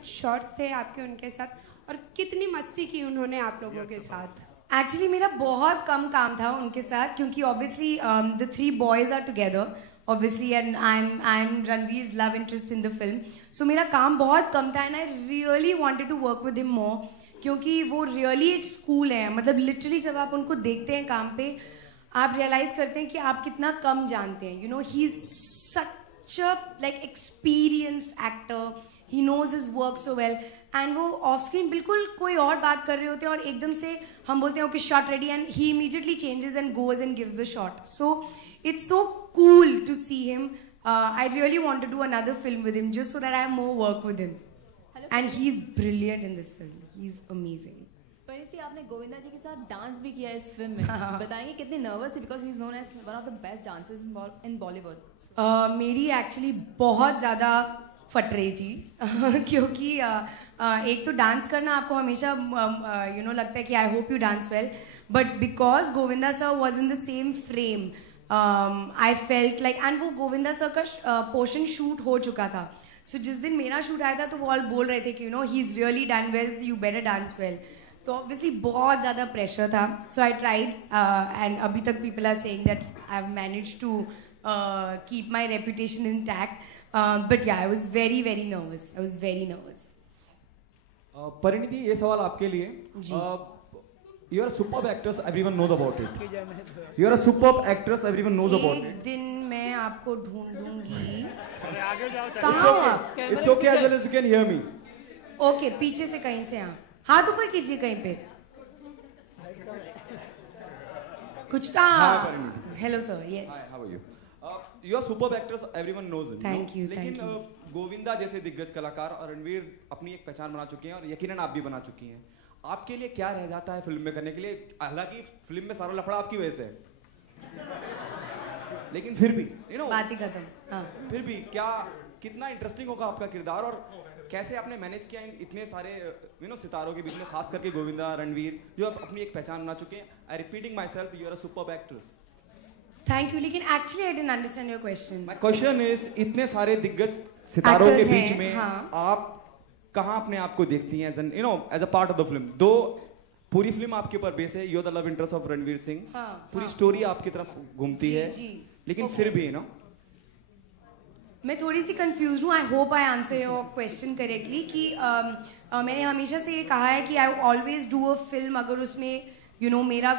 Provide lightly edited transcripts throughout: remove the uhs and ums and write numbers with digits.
कुछ शॉट्स थे आपके उनके साथ, और कितनी मस्ती की उन्होंने आप लोगों के साथ? एक्चुअली मेरा बहुत कम काम था उनके साथ, क्योंकि obviously the 3 boys are together obviously, and I am Ranveer's love interest in the film. So मेरा काम बहुत कम था, and I really wanted to work with him more, क्योंकि वो रियली एक स्कूल है. मतलब लिटरली जब आप उनको देखते हैं काम पे, आप रियलाइज करते हैं कि आप कितना कम जानते हैं. You know, he is such a like experienced actor, he knows his work so well. And वो ऑफ स्क्रीन बिल्कुल कोई और बात कर रहे होते हैं और एकदम से हम बोलते हैं okay shot ready, and he immediately changes and goes and gives the shot. So it's so cool to see him. I really want to do another film with him just so that I have more work with him. Hello. And he's brilliant in this film. He's amazing. Parineeti, आपने गोविंदा जी के साथ dance भी किया इस film में. बताएंगे कितने nervous थे, because he is known as one of the best dancers in Bollywood. मेरी एक्चुअली बहुत ज़्यादा फट रही थी क्योंकि एक तो डांस करना आपको हमेशा यू नो लगता है कि I hope you dance well, but because Govinda sir was in the same frame, I felt like, and वो गोविंदा सर का पोर्शन शूट हो चुका था. सो जिस दिन मेरा शूट आया था तो वो ऑल बोल रहे थे कि you know he is really done well, so you better dance well. तो ऑब्वियसली बहुत ज़्यादा प्रेशर था. सो आई ट्राइड, एंड अभी तक people are saying that I have managed to keep my reputation intact, but yeah, I was very nervous. I was very nervous. Parineeti, ये सवाल आपके लिए. You are a superb actress, everyone knows about it. You are a superb actress, everyone knows about it. एक दिन मैं आपको ढूंढूंगी. It's okay as well as you can hear me. Okay, पीछे से कहीं से. हाँ, हाथ ऊपर कीजिए कहीं पे. कुछ था. Hello sir, yes. Hi, how are you? You are superb actress, everyone knows it. Thank you, thank you. लेकिन गोविंदा जैसे दिग्गज कलाकार और रणवीर अपनी एक पहचान बना चुके हैं, और यकीनन आप भी बना चुकी हैं. आपके लिए क्या रह जाता है फिल्म में करने के लिए? हालांकि फिल्म में सारा लफड़ा आपकी वजह से है, लेकिन फिर भी यू नो बात ही खत्म. हाँ. फिर भी क्या, कितना इंटरेस्टिंग होगा आपका किरदार, और कैसे आपने मैनेज किया इतने सारे यू नो सितारों के बीच में, खास करके गोविंदा, रणवीर जो अब अपनी एक पहचान बना चुके हैं. I repeating myself, you are a superb actress. Thank you. लेकिन actually I didn't understand your question. My question is, इतने सारे दिग्गज सितारों के बीच में आप कहाँ अपने आप को देखती हैं, you know as a part of the film? Though पूरी फिल्म आपके ऊपर बेस है, you are the love interest of Ranveer Singh. पूरी स्टोरी आपकी तरफ घूमती है, लेकिन फिर भी ना मैं थोड़ी सी कंफ्यूज हूँ. I hope I answer your question correctly. कि मैंने हमेशा से ये कहा है कि I always do a film अगर उसमें यू नो मेरा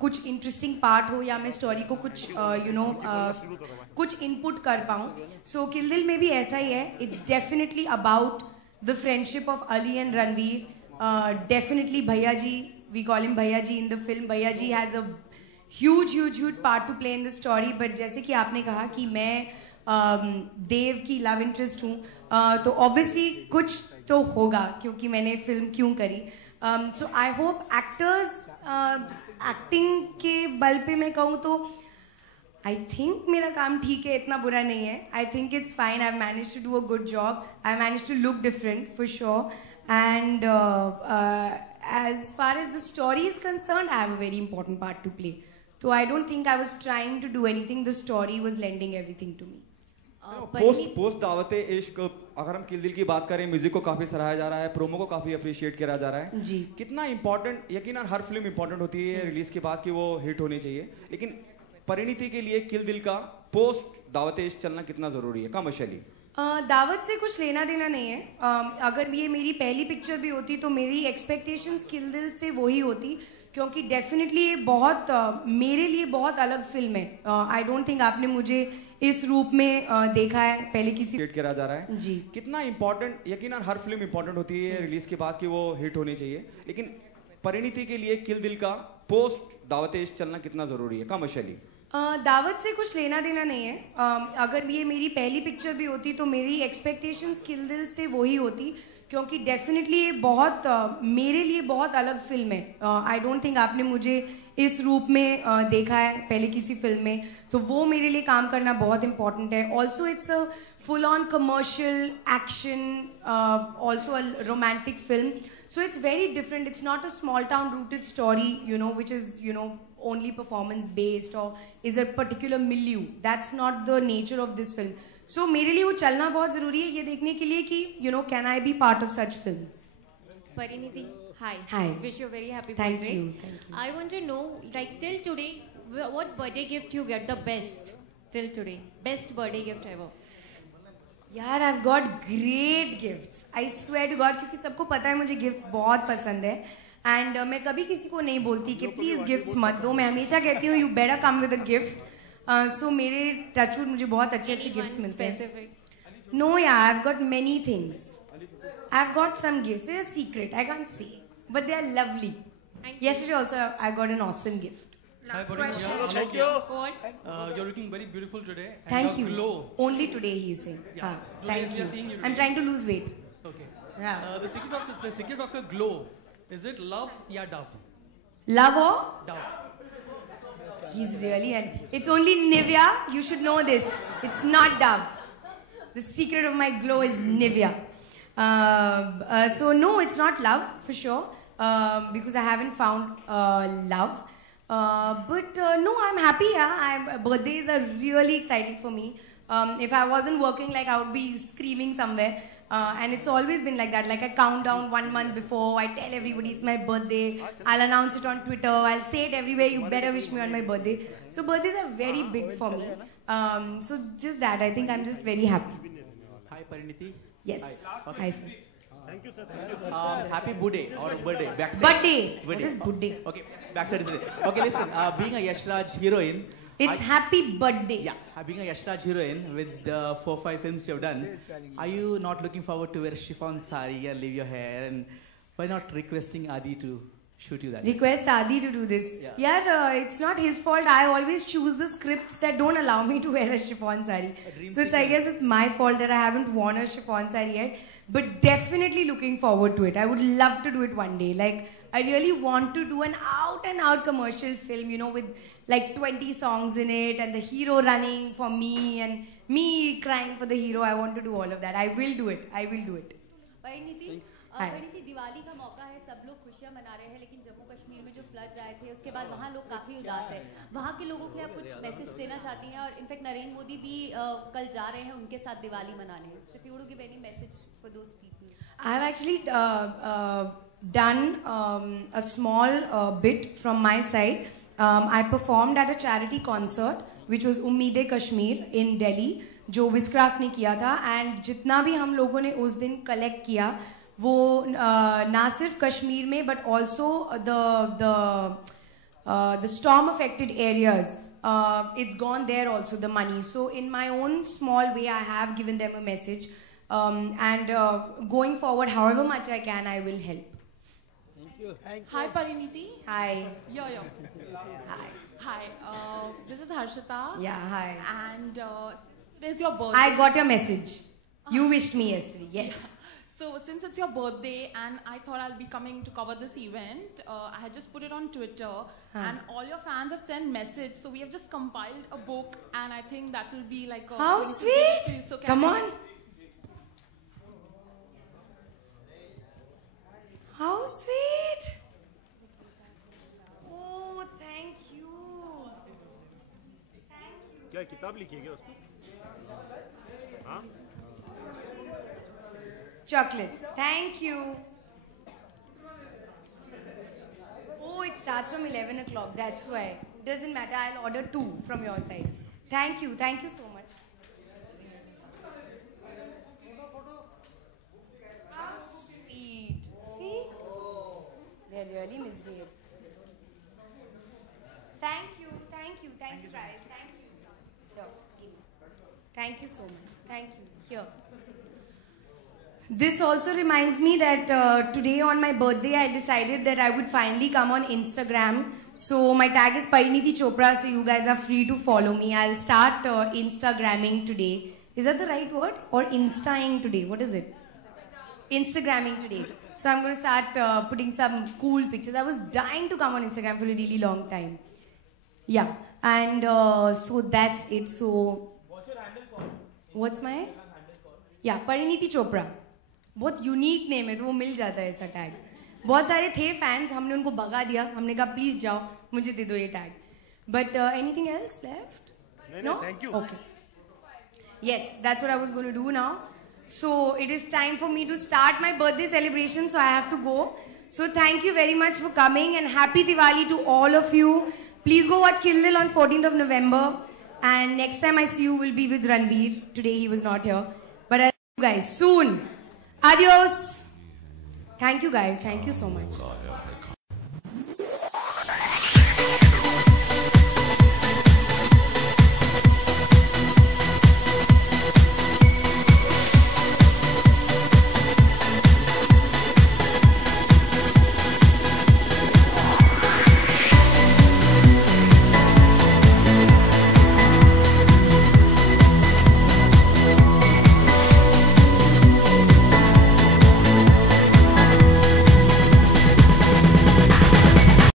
कुछ इंटरेस्टिंग पार्ट हो, या मैं स्टोरी को कुछ यू नो कुछ इनपुट कर पाऊँ. सो किल दिल में भी ऐसा ही है. It's definitely about the friendship of Ali and Ranveer. Definitely भैया जी, वी कॉल हिम भैया जी इन the film. Bhaiyya ji has a huge part to play in the story. But जैसे कि आपने कहा कि मैं देव की लव इंटरेस्ट हूँ, तो ऑब्वियसली कुछ तो होगा, क्योंकि मैंने फिल्म क्यों करी. सो आई होप एक्टर्स एक्टिंग के बल पे मैं कहूँ तो आई थिंक मेरा काम ठीक है, इतना बुरा नहीं है. I think it's fine. I manage to do a good job. I manage to look different for sure. And as far as the story is concern, I have a very important part to play. तो I don't think I was trying to do anything. The story was lending everything to me. Post Daawate Ishq, अगर हम किल दिल की बात करें, music को काफी सराहा जा रहा है, प्रोमो को काफी अप्रिशिएट किया जा रहा है. जी. कितना इंपॉर्टेंट, यकीनन हर फिल्म इंपॉर्टेंट होती है रिलीज के बाद कि वो हिट होनी चाहिए, लेकिन परिणीति के लिए किल दिल का पोस्ट दावते इश्क चलना कितना जरूरी है कमर्शियली? दावत से कुछ लेना देना नहीं है. अगर ये मेरी पहली पिक्चर भी होती तो मेरी एक्सपेक्टेशंस किल दिल से वही होती, क्योंकि डेफिनेटली ये बहुत मेरे लिए बहुत अलग फिल्म है. आई डोंट थिंक आपने मुझे इस रूप में देखा है पहले किसी. करा जा रहा है. जी. कितना इंपॉर्टेंट, यकीनन हर फिल्म इंपॉर्टेंट होती है रिलीज के बाद कि वो हिट होनी चाहिए, लेकिन परिणीति के लिए किल दिल का पोस्ट दावत इश्क चलना कितना जरूरी है कमर्शियली? दावत से कुछ लेना देना नहीं है. अगर ये मेरी पहली पिक्चर भी होती तो मेरी एक्सपेक्टेशंस किल दिल से वही होती, क्योंकि डेफिनेटली ये बहुत मेरे लिए बहुत अलग फिल्म है. आई डोंट थिंक आपने मुझे इस रूप में देखा है पहले किसी फिल्म में, तो वो मेरे लिए काम करना बहुत इंपॉर्टेंट है. Also it's a full on commercial action, also a romantic film. So it's very different. It's not a small town rooted story, you know, which is, you know, only performance based or is a particular milieu. That's not the nature of this film. सो मेरे लिए वो चलना बहुत जरूरी है ये देखने के लिए कि you know can I be part of such films. Pariniti, hi. Hi. Wish you a very happy Thank birthday. you, thank you. I want to know, like till today, what birthday gift you get the best till today? Best birthday gift ever. यार I've got great gifts. I swear to God क्योंकि सबको पता है मुझे gifts बहुत पसंद है and मैं कभी किसी को नहीं बोलती कि प्लीज गिफ्ट्स मत दो. मैं हमेशा कहती हूँ you better come with a gift. So मेरे टचवुड मुझे बहुत अच्छे अच्छे गिफ्ट्स मिलते हैं. नो यार I've got many things. I've got some gifts. It's a secret. I can't say. But they are lovely. Yesterday also I got an awesome gift. Last question. Thank you. What? You're looking very beautiful today. And Thank your you. glow. Only today he is saying. Yeah. Thank we are seeing you. you I'm today. trying to lose weight. Okay. Yeah. The secret of the glow, is it love या dove? Love or? Dove. He's really and it's only Nivea. You should know this. It's not Dove. The secret of my glow is Nivea. So no, it's not love for sure because I haven't found love. But no, I'm happy. Yeah, birthdays are really exciting for me. If I wasn't working, like I would be screaming somewhere. And it's always been like that. Like I count down 1 month before. I tell everybody it's my birthday. I'll announce it on Twitter. I'll say it everywhere. You better wish me on my birthday. So birthdays are very big for me. So just that. I think I'm just very happy. Hi, Pariniti. Yes. Hi, sir. Thank you, sir. Thank you, sir. Happy birthday or birthday. Backside. Birthday. What Birthday. is birthday? Okay, backside is it. Okay, listen. Being a Yash Raj heroine. It's happy birthday. Yeah, being a Yash Raj heroine with the 4-5 films you've done, are you not looking forward to wear a chiffon sari and leave your hair? And why not requesting Adi to shoot you that? Request Adi to do this. Yeah, it's not his fault. I always choose the scripts that don't allow me to wear a chiffon sari. So I guess it's my fault that I haven't worn a chiffon sari yet. But definitely looking forward to it. I would love to do it one day. Like I really want to do an out and out commercial film, you know, with like 20 songs in it and the hero running for me and me crying for the hero. I want to do all of that. I will do it. I will do it. Parineeti, Diwali का मौका है, सब लोग खुशियां मना रहे हैं, लेकिन जम्मू कश्मीर में जो फ्लड्स आए थे उसके बाद वहाँ लोग काफी उदास है. वहाँ के लोगों के लिए आप कुछ मैसेज देना चाहती हैं? और इनफैक्ट नरेंद्र मोदी भी कल जा रहे हैं उनके साथ दिवाली मनाने. So if you would give any message for those people? I've actually done a small bit from my side. I performed at a charity concert which was Ummeed Kashmir in Delhi, जो विस्क्राफ्ट ने किया था. And जितना भी हम लोगों ने उस दिन कलेक्ट किया वो ना सिर्फ कश्मीर में but also the storm affected areas, it's gone there also, the money. So in my own small way I have given them a message, and going forward however much I can I will help. Thank you. Hi Pariniti. Hi. Yo. Hi. Hi. This is Harshita. Yeah, hi. And it's your birthday. I got your message. You wished me yesterday. Yes. So since it's your birthday and I thought I'll be coming to cover this event, I had just put it on Twitter and all your fans have sent message. So we have just compiled a book and I think that will be like a... How sweet! So Come on. How sweet! Oh, thank you. Thank you. क्या किताब लिखी है क्या उसमें? हाँ? Chocolates. Thank you. Oh, it starts from 11 o'clock. That's why. Doesn't matter. I'll order 2 from your side. Thank you. Thank you so much. How sweet. See? They're really misbehaved. Thank you. Thank you. Thank you, guys. Thank you. Here, give me. Thank you so much. Thank you. Here. This also reminds me that today on my birthday I decided that I would finally come on Instagram. So my tag is Pariniti Chopra, so you guys are free to follow me. I'll start Instagramming today. Is that the right word? Or Instaing today? What is it? Instagramming today. So I'm going to start putting some cool pictures. I was dying to come on Instagram for a really long time. Yeah. And so that's it. So What's your handle called? what's my? Yeah, Pariniti Chopra. बहुत unique name है तो वो मिल जाता है ऐसा tag. बहुत सारे थे फैंस, हमने उनको भगा दिया. हमने कहा प्लीज जाओ मुझे दे दो ये tag. But anything else left? No, thank you. Okay. Yes, that's what I was going to do now. So it is time for me to start my birthday celebration, so I have to go. So thank you very much for coming and happy Diwali to all of you. Please go watch Kill Dil on 14th of November. And next time I see you will be with Ranveer. Today he was not here. But I'll see you guys soon. Adios. Thank you guys. Thank you so much.